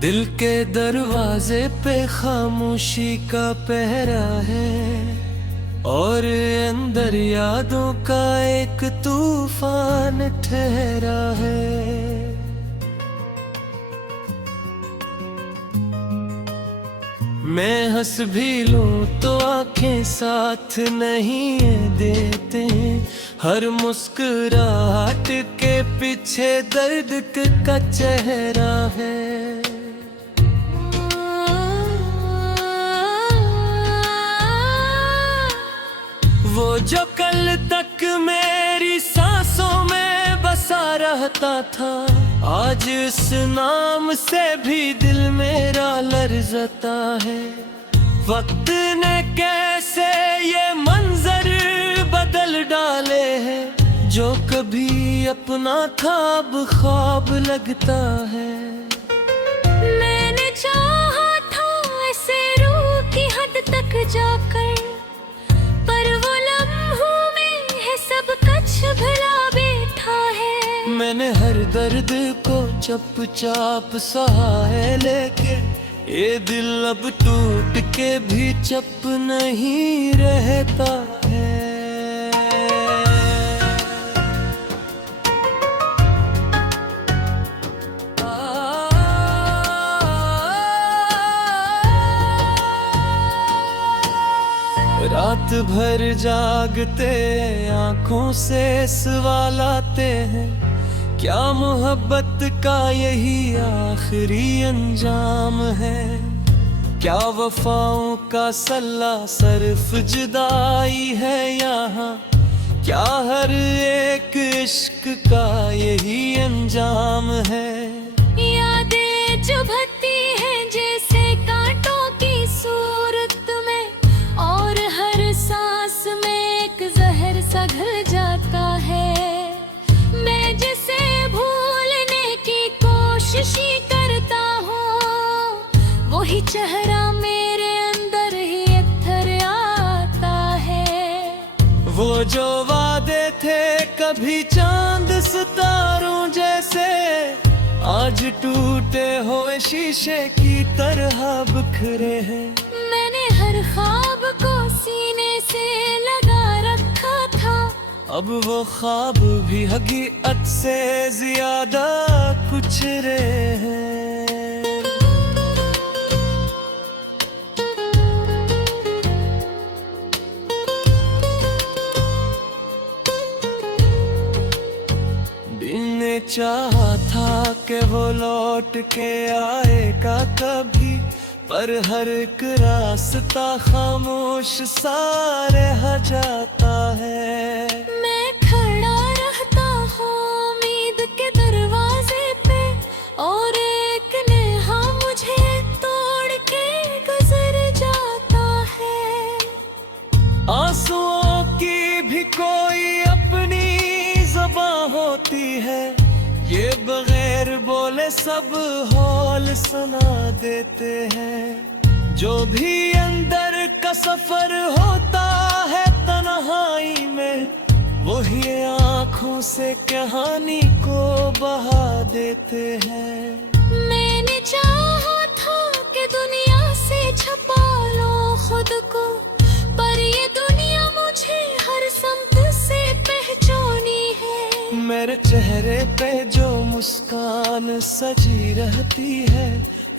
दिल के दरवाजे पे खामोशी का पहरा है और अंदर यादों का एक तूफान ठहरा है। मैं हंस भी लूं तो आंखें साथ नहीं देते, हर मुस्कुराहट के पीछे दर्द का चेहरा है। वो जो कल तक मेरी सांसों में बसा रहता था, आज इस नाम से भी दिल मेरा लरज़ता है। वक्त ने कैसे ये मंजर बदल डाले हैं, जो कभी अपना था अब ख्वाब लगता है। मैंने चाहा था ऐसे रूह की हद तक जाकर, पर वो लम्हों में है सब कुछ भुला बैठा है। मैंने हर दर्द को चुपचाप सहा है, लेकिन ये दिल अब टूट के भी चुप नहीं रहता है। रात भर जागते आंखों से सवाल आते हैं, क्या मोहब्बत का यही आखिरी अंजाम है? क्या वफाओं का सल्ला सिर्फ जुदाई है यहाँ? क्या हर एक इश्क का यही अंजाम है? यादें चुभती हैं जैसे कांटों की सूरत में, और हर सांस में एक जहर सा घुल जाता है। मैं जिसे भूलने की कोशिश ही करता हूँ, वही चेहरा मेरे अंदर ही इधर आता है। वो जो वादे थे कभी चांद सितारों जैसे, आज टूटे हुए शीशे की तरह बिखरे हैं। मैंने हर ख्वाब को सीने से लगा रखा था, अब वो ख्वाब भी हकीकत से ज्यादा कुछ रहे हैं। मैंने चाहा था कि वो लौट के आएगा कभी, पर हर एक रास्ता खामोश सा रह जाता है। मैं खड़ा रहता हूँ उम्मीद के दरवाजे पे, और एक नेहा मुझे तोड़ के गुजर जाता है। आंसुओं की भी कोई अपनी ज़बान होती है, ये बगैर बोले सब हाल सुना देते हैं। जो भी अंदर का सफर होता है तन्हाई में, वही आंखों से कहानी को बहा देते हैं। मैंने चाहा था कि दुनिया से छुपा लो खुद को, पर ये दुनिया मुझे हर समत से पहचानी है। मेरे चेहरे पे जो मुस्कान सजी रहती है,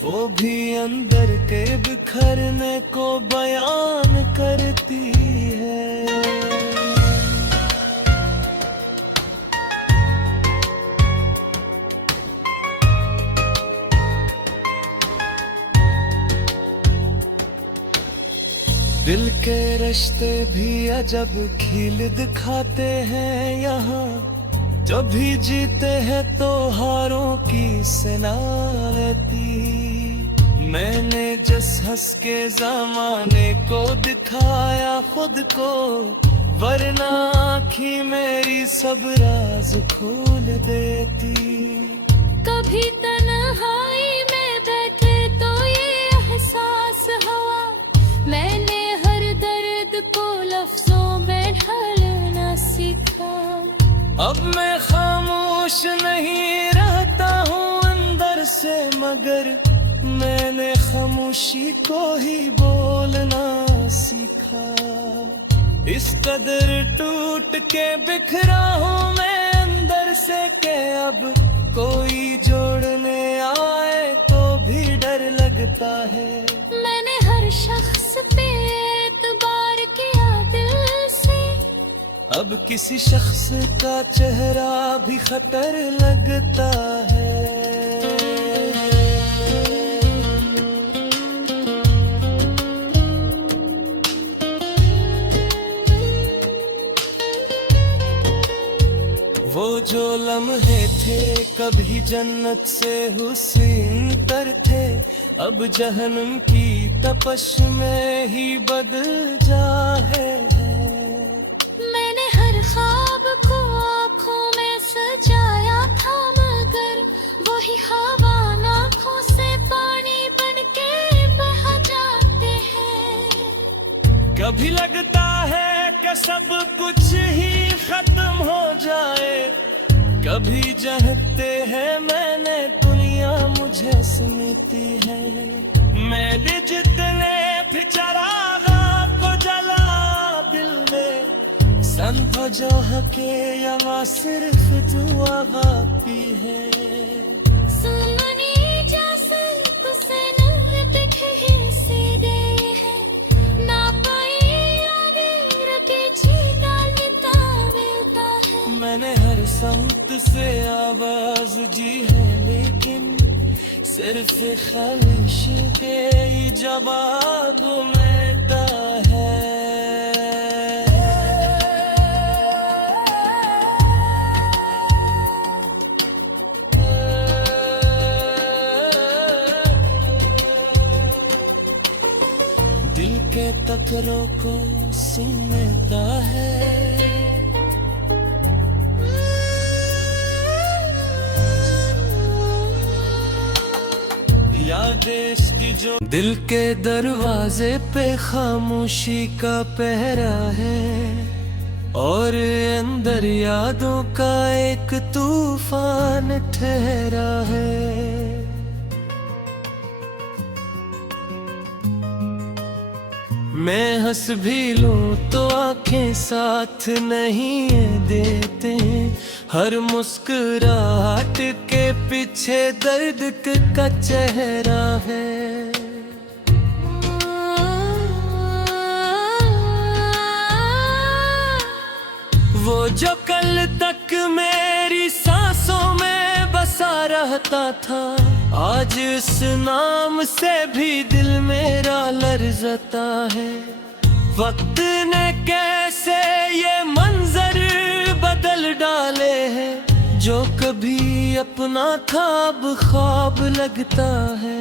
वो भी अंदर के बिखरने को बयान करती है। दिल के रिश्ते भी अजब खिल दिखाते हैं यहाँ, जब भी जीते हैं तो हारों की सना रहती। मैंने जिस हंस के जमाने को दिखाया खुद को, वरना आँखी मेरी सब राज खोल देती। कभी तन्हाई में बैठे तो ये एहसास हुआ, मैंने हर दर्द को लफ्जों में ढालना सीखा। अब मैं खामोश नहीं रहता हूँ अंदर से, मगर मैंने खामोशी को ही बोलना सीखा। इस कदर टूट के बिखरा हूँ मैं अंदर से के अब कोई जोड़ने आए तो भी डर लगता है। मैंने हर शख्स पे एतबार किया दिल से, अब किसी शख्स का चेहरा भी खतर लगता है। वो जो लम्हे थे कभी जन्नत से हुस्न तर थे, अब जहन्नम की तपश में ही बदल जाए है। मैंने हर ख्वाब को आँखों में सजाया था, मगर वही हवा आँखों से पानी बन के बह जाते हैं। कभी लगता है कि सब कुछ ही खत्म हो जाए, कभी चाहते हैं मैंने दुनिया मुझे समेती है। मैंने जितने फिर चरागा को जला दिल में, संभो जो हके यहाँ सिर्फ दुआ बाकी है। सुननी जैसे कुसे नर दिखे से दे है, ना पाई यादें रटे जी डालता मिलता है। मैंने हर संत से आवाज जी है, लेकिन सिर्फ खालिश के ही जवाब मिलता है। दिल के तकरों को सुनता है, यादें की जो दिल के दरवाजे पे खामोशी का पहरा है, और अंदर यादों का एक तूफान ठहरा है। मैं हंस भी लूं तो आंखें साथ नहीं देते, हर मुस्कुराहट के पीछे दर्द का चेहरा है। वो जो कल तक मेरी सांसों में बसा रहता था, आज इस नाम से भी दिल मेरा लरजता है। वक्त ने कैसे ये मंजर बदल डाले हैं, जो कभी अपना था अब ख्वाब लगता है।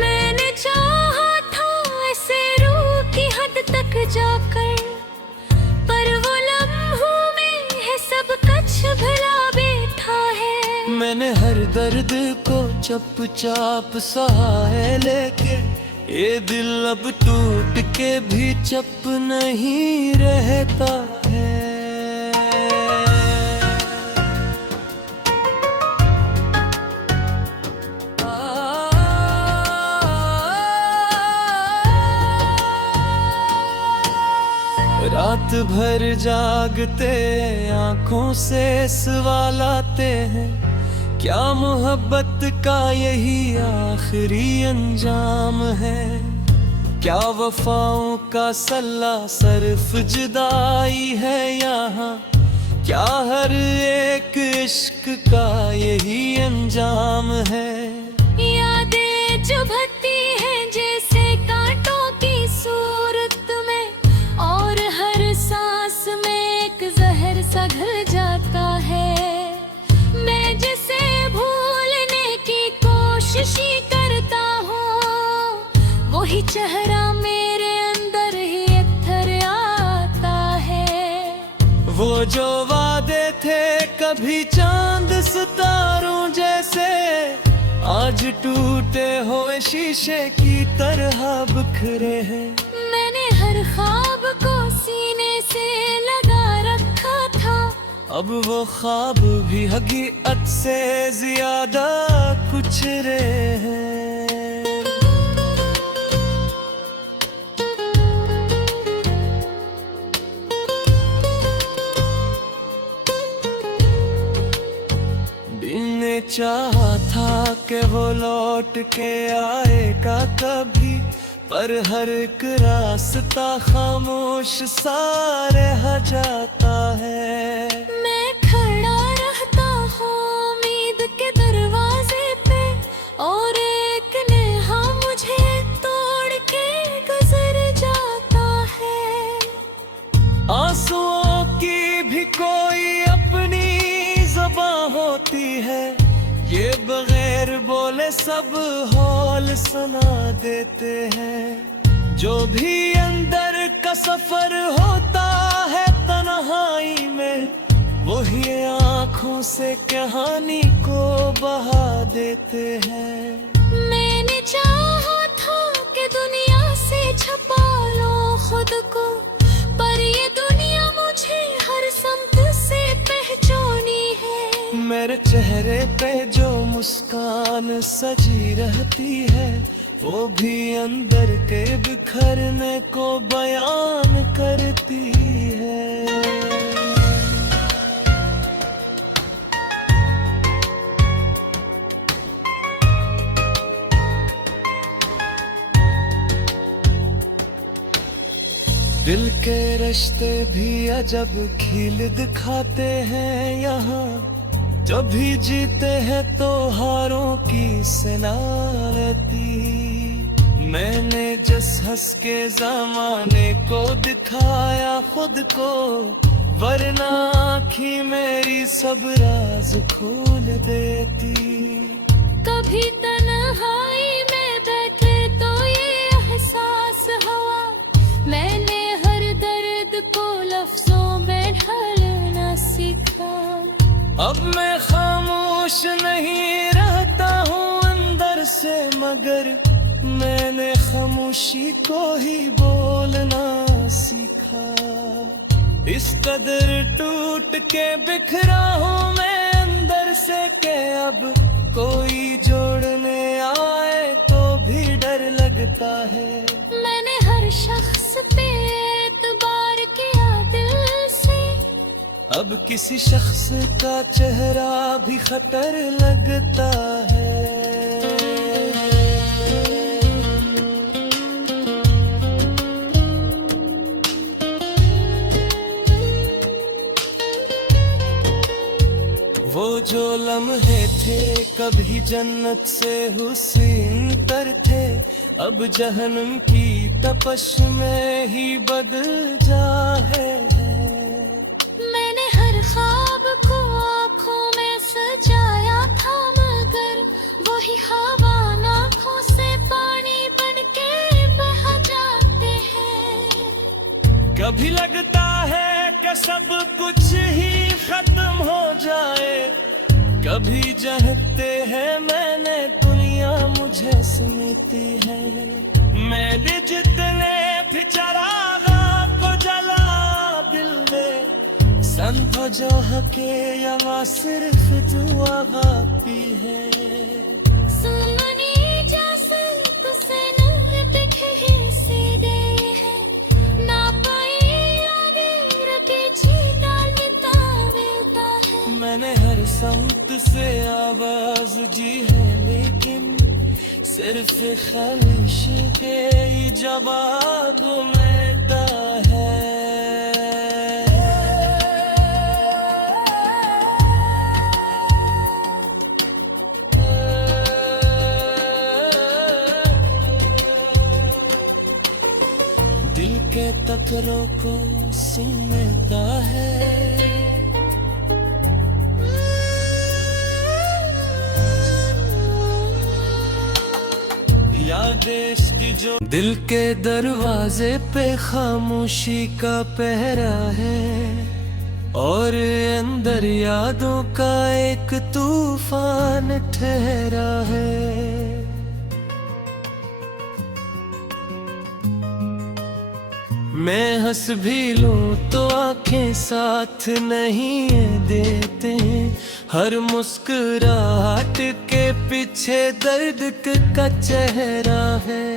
मैंने चाहा था ऐसे रूह की हद तक जाकर, पर वो लम्हों में है सब कुछ भुला बैठा है। मैंने हर दर्द को चुपचाप सहा है, लेकिन ये दिल अब टूट के भी चुप नहीं रहता है। रात भर जागते आंखों से सवाल आते हैं, क्या मोहब्बत का यही आखिरी अंजाम है? क्या वफाओं का सल्ला सिर्फ जुदाई है यहाँ? क्या हर एक इश्क का यही अंजाम है? यादें चुभती हैं जैसे कांटों की सूरत में, और हर सांस में एक जहर सा घुल जाता है। मैं जिसे भूलने की कोशिश ही करता हूँ, वही चेहरा मेरे अंदर ही इत्थर आता है। वो जो वादे थे कभी चांद सितारों जैसे, आज टूटे हुए शीशे की तरह बिखरे हैं। मैंने हर ख्वाब को सीने से लगा रखा था, अब वो ख्वाब भी हकीकत से ज्यादा कुछ रहे हैं। चाहा था कि वो लौट के आएगा कभी, पर हर एक रास्ता खामोश सा रह जाता है। मैं खड़ा रहता हूँ उम्मीद के दरवाजे पे, और एक नेहा मुझे तोड़ के गुजर जाता है। आंसुओं की भी कोई अपनी ज़बां होती है, ये बगैर बोले सब हाल सुना देते हैं। जो भी अंदर का सफर होता है तन्हाई में, वही आंखों से कहानी को बहा देते हैं। मैंने चाहा था कि दुनिया से छुपा लो खुद को, पर ये दुनिया मुझे हर समत से पहचानी है। मेरे चेहरे पे जो मुस्कान सजी रहती है, वो भी अंदर के बिखरने को बयान करती है। दिल के रिश्ते भी अजब खील दिखाते हैं यहाँ, जब भी जीते हैं तो हारों की सनाती। मैंने जिस हंस के जमाने को दिखाया खुद को, वरना आँखी मेरी सब राज खोल देती। कभी तन्हाई में बैठे तो ये एहसास हुआ, मैंने हर दर्द को लफ्जों में ढालना सीखा। अब मैं खामोश नहीं रहता हूँ अंदर से, मगर मैंने खामोशी को ही बोलना सीखा। इस कदर टूट के बिखरा हूँ मैं अंदर से कि अब कोई जोड़ने आए तो भी डर लगता है। मैंने हर शख्स पे एतबार किया दिल से, अब किसी शख्स का चेहरा भी खतर लगता है। वो जो लम्हे थे कभी जन्नत से हुस्न तर थे, अब जहन्नम की तपश में ही बदल जाए है। मैंने हर ख्वाब को आँखों में सजाया था, मगर वही ख्वाब आँखों से पानी बन के बह जाते हैं। कभी लगता है कि सब कुछ ही खत्म हो जाए, कभी चाहते हैं मैंने दुनिया मुझे समेती है। मैंने जितने भी चरागा को जला दिल में, समझो जो हके यहाँ सिर्फ दुआ बाकी है। सुमनी जैसे तुसे नूर बिखरे से गए हैं, ना पाए यादें रखे जी डालता मिलता है। मैंने हर समत से आवाज जी है, लेकिन सिर्फ खालिश के ही जवाब मिलता है। दिल के तकरों को सुनता है, यादें की जो दिल के दरवाजे पे खामोशी का पहरा है, और अंदर यादों का एक तूफान ठहरा है। मैं हंस भी लूं तो आंखें साथ नहीं देते, हर मुस्कुराहट के पीछे दर्द का चेहरा है।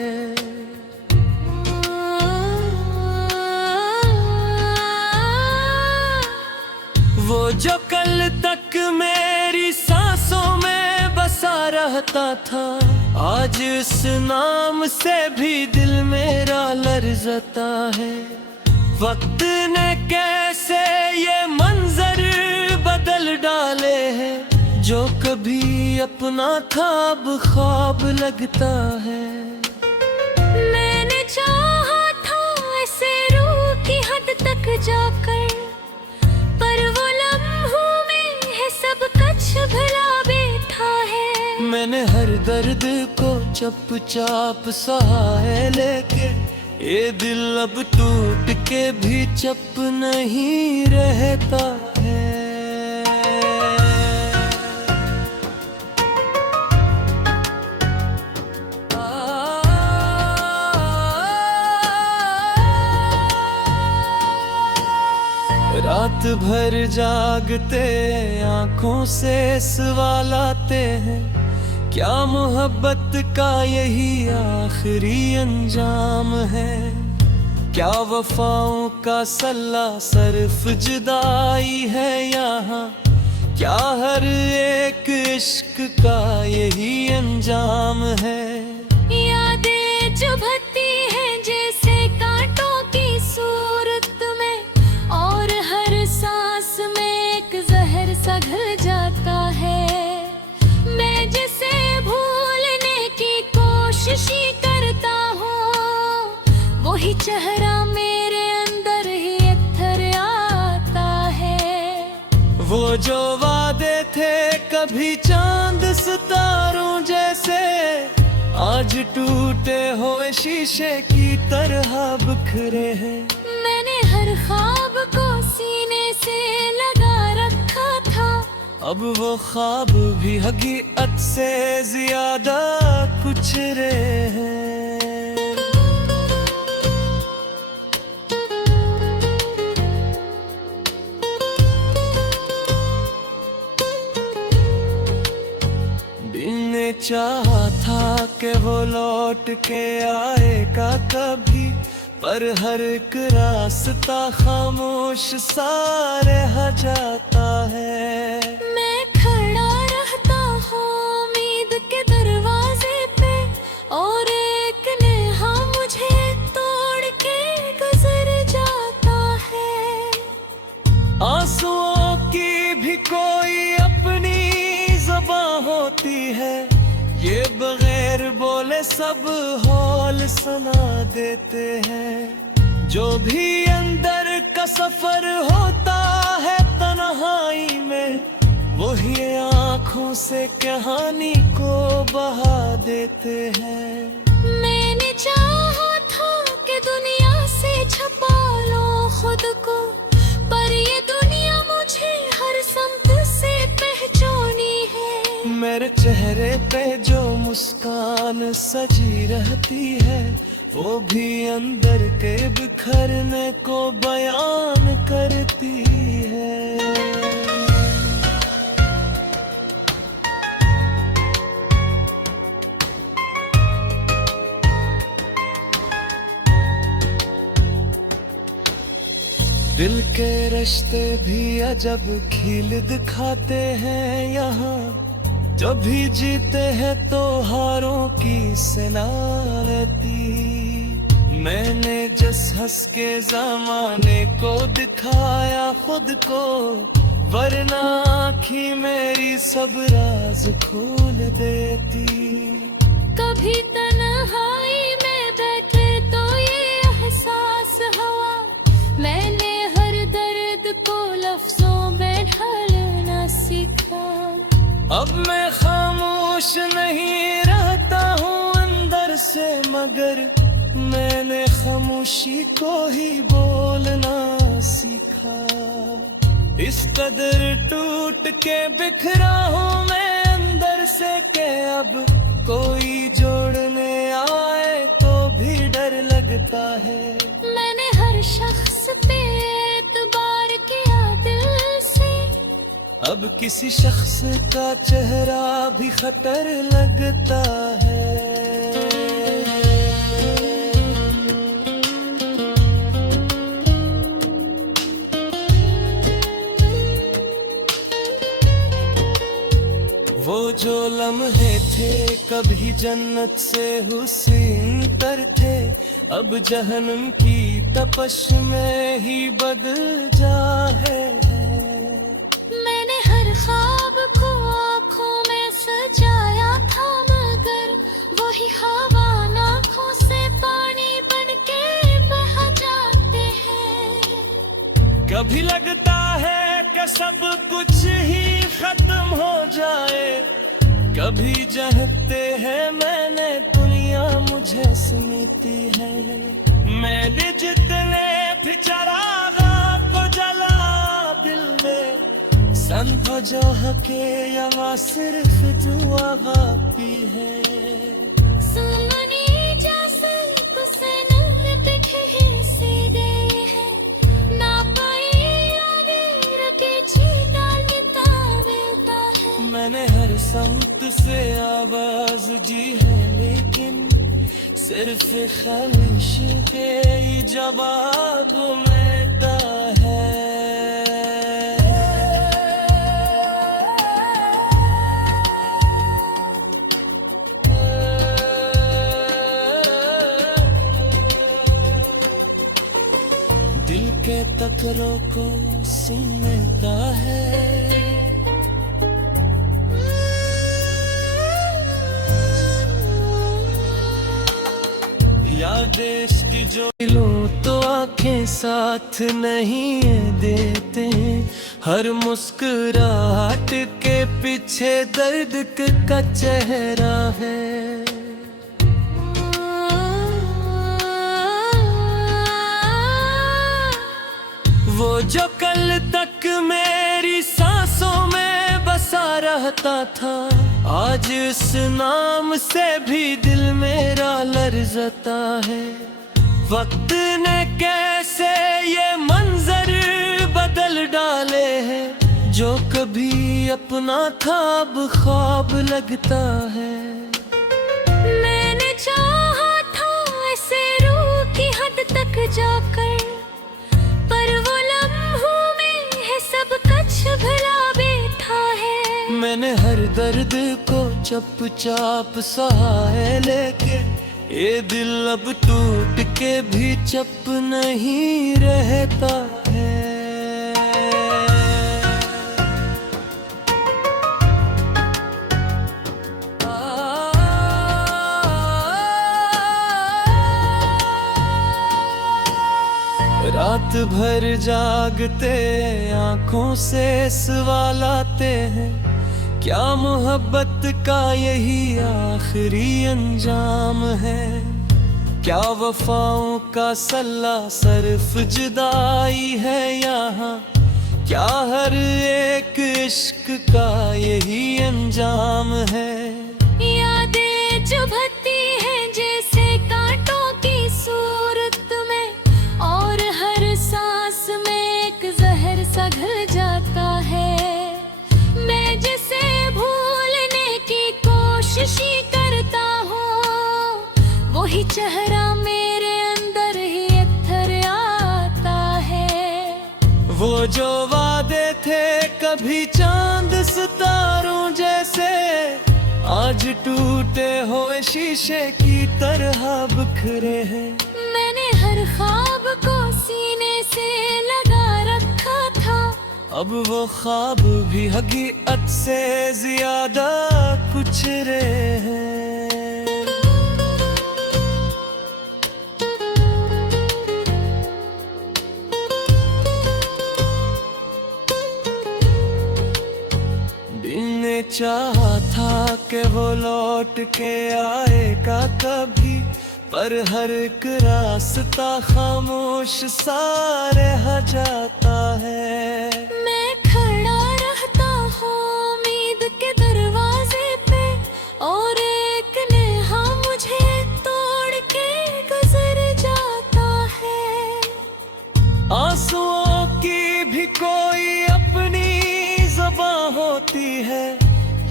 वो जो कल तक मेरी सांसों में चाहता था, आज इस नाम से भी दिल मेरा लर्ज़ता है। वक्त ने कैसे ये मंजर बदल डाले हैं, जो कभी अपना था अब ख्वाब लगता है। मैंने चाहा था ऐसे रूह की हद तक जाकर, पर वो लम्हों में है सब कुछ भुला बैठा है। मैंने हर दर्द को चुपचाप सहा है, लेके ये दिल अब टूट के भी चुप नहीं रहता है। रात भर जागते आंखों से सवाल आते हैं, क्या मोहब्बत का यही आखिरी अंजाम है? क्या वफाओं का सल्ला सिर्फ जुदाई है यहाँ? क्या हर एक इश्क का यही अंजाम है? यादें चुभती हैं जैसे कांटों की सूरत में, और हर सांस में एक जहर सा घुल जाता है। मैं जिसे भूलने की कोशिश ही करता हूँ, वही चेहरा मेरे अंदर ही इत्थर आता है। वो जो वादे थे कभी चांद सितारों जैसे, आज टूटे हुए शीशे की तरह बिखरे हैं। मैंने हर ख्वाब को सीने से लगा रखा था, अब वो ख्वाब भी हकीकत से ज्यादा कुछ रहे हैं। दिल ने चाहा था कि वो लौट के आएगा कभी, पर हर एक रास्ता खामोश सा रह जाता है। मैं खड़ा रहता हूँ उम्मीद के दरवाजे पे, और एक नेहा मुझे तोड़ के गुजर जाता है। आंसुओं की भी कोई अपनी ज़बान होती है, ये बगैर बोले सब हाल सुना देते हैं। जो भी अंदर का सफर होता है तन्हाई में, वही आंखों से कहानी को बहा देते हैं। मैंने चाहा था कि दुनिया से छुपा लो खुद को, पर ये दुनिया मुझे हर समत से पहचानी है। मेरे चेहरे पे जो मुस्कान सजी रहती है, वो भी अंदर के बिखरने को बयान करती है। दिल के रिश्ते भी अजब खिल दिखाते हैं यहाँ, जब भी जीते हैं तो हारों की सलामती। मैंने जिस हंस के जमाने को दिखाया खुद को, वरना आँखी मेरी सब राज खोल देती। कभी तन्हाई में बैठे तो ये एहसास हुआ, मैंने हर दर्द को लफ्जों में ढालना सीखा। अब मैं खामोश नहीं रहता हूँ अंदर से, मगर मैंने खामोशी को ही बोलना सीखा। इस कदर टूट के बिखरा हूँ मैं अंदर से के अब कोई जोड़ने आए तो भी डर लगता है। मैंने हर शख्स पे एतबार किया दिल से, अब किसी शख्स का चेहरा भी खतर लगता है। वो जो लम्हे थे कभी जन्नत से हुस्न तर थे, अब जहन्नम की तपश में ही बदल जाए हैं। मैंने हर ख्वाब को आँखों में सजाया था, मगर वही हवा आँखों से पानी बन के बह जाते हैं। कभी लगता है कि सब कुछ ही खत्म हो जाए, कभी चाहते हैं मैंने दुनिया मुझे स्मृति है। मैंने जितने भी चरागा को जला दिल में, समझो हके यहाँ सिर्फ दुआ की है। सुमनी जैसे कुसनर पिठे से दे है, ना पाए आगे रखे छीना मिलता है। मैंने हर संत से आवाज जी है, लेकिन सिर्फ खालिश के ही जवाब मिलता है। दिल के तकरों को सुनता है, यादें की जो लो तो आंखें साथ नहीं देते, हर मुस्कुराहट के पीछे दर्द का चेहरा है। वो जो कल तक मेरी सांसों में बसा रहता था, आज इस नाम से भी दिल मेरा लरजता है। वक्त ने कैसे ये मंजर बदल डाले हैं, जो कभी अपना था अब ख्वाब लगता है। मैंने चाहा था ऐसे रूह की हद तक जाकर, पर वो लम्हों में है सब कुछ भुला बैठा है। मैंने हर दर्द को चुपचाप सहा है, लेकिन ये दिल अब टूट के भी चुप नहीं रहता है। रात भर जागते आंखों से सवाल आते हैं, क्या मोहब्बत का यही आखिरी अंजाम है? क्या वफाओं का सल्ला सिर्फ जुदाई है यहाँ? क्या हर एक इश्क का यही अंजाम है? यादें चुभती हैं जैसे कांटों की सूरत में, और हर सांस में एक जहर सा घुल जाता है। मैं जिसे भूलने की कोशिश ही करता हूँ, वही चेहरा मेरे अंदर ही इत्थर आता है। वो जो वादे थे कभी चांद सितारों जैसे, आज टूटे हुए शीशे की तरह बिखरे हैं। मैंने हर ख्वाब को सीने से लगा रखा था, अब वो ख्वाब भी हकीकत से ज्यादा कुछ रहे हैं। दिल ने चाहा था कि वो लौट के आएगा कभी, पर हर एक रास्ता खामोश सा रह जाता है। मैं खड़ा रहता हूँ उम्मीद के दरवाजे पे, और एक नेहा मुझे तोड़ के गुजर जाता है। आंसुओं की भी कोई अपनी ज़बान होती है,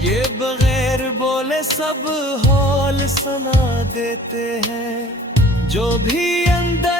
ये बगैर बोले सब हौल सुना देते हैं। जो भी अंदर